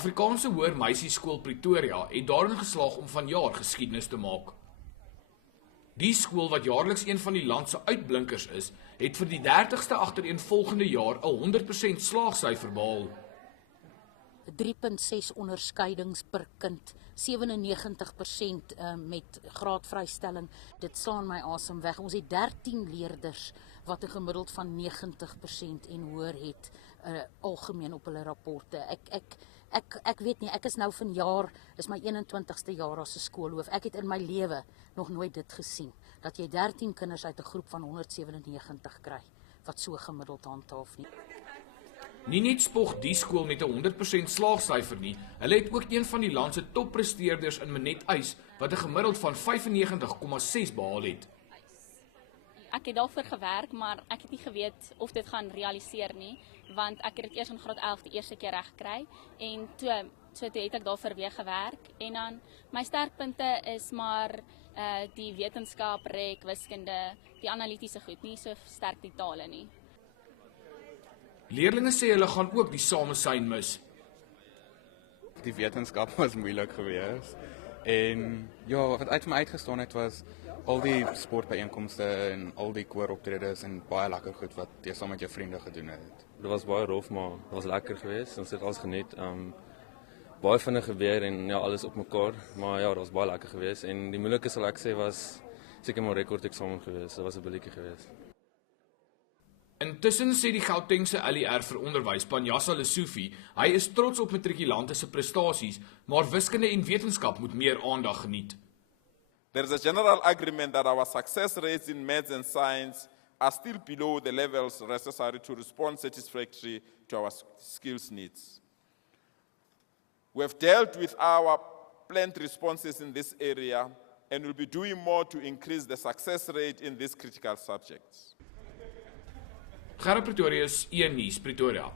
Afrikaanse Hoër Meisieskool Pretoria het daarin geslaag om vanjaar geskiedenis te maak. Die skool wat jaarliks een van die land se uitblinkers is, het vir die 30ste agtereenvolgende jaar 'n 100% slaagsyfer behaal. 3.6 onderskeidings per kind, 97% met graadvrystelling. Dit slaan my asem weg. Ons het 13 leerders wat 'n gemiddeld van 90% en hoër het algemeen op hulle rapporte. Ek weet nie, ek is nou vanjaar, is my 21ste jaar as 'n skoolhoof. Ek het in my lewe nog nooit dit gesien, dat jy 13 kinders uit 'n groep van 197 kry, wat so gemiddeld handhaaf nie. Nie net spog die skool met 'n 100% slaagsyfer nie, hulle het ook een van die land se toppresteerders in Manet Uys wat 'n gemiddeld van 95,6 behaal het. Ek het daarvoor gewerk, maar ek het nie geweet of dit gaan realiseer nie, want ek het dit eers in graad 11 die eerste keer reg gekry en toe het ek daarvoor weer gewerk en dan my sterkpunte is maar die wetenskap, rek, wiskunde, die analitiese goed, nie so sterk die tale nie. Leerlinge sê hulle gaan ook die samesyn mis. Die wetenskap was moeilik geweest. En ja, wat uit my uitgestaan het was al die sportbyeenkomste en al die kooroptredes en baie lekker goed wat jy saam met jou vriende gedoen het. Dit was baie rof, maar dit was lekker geweest. Ons het alles geniet. Baie vinnig gebeur en ja, alles op mekaar, maar ja, dit was baie lekker geweest en die moeilikste sal ek sê was seker maar rekordeksamen geweest. Dit was 'n billetjie geweest. Intussen sê die Gautengse LER vir onderwys, Panjasa Lesofie, hy is trots op matrikulante se prestasies, maar wiskunde en wetenskap moet meer aandag geniet. There is a general agreement that our success rates in maths and science are still below the levels necessary to respond satisfactorily to our skills needs. We have dealt with our planned responses in this area and will be doing more to increase the success rate in these critical subjects. Gerard Pretorius, 1 Nuus, Pretoria.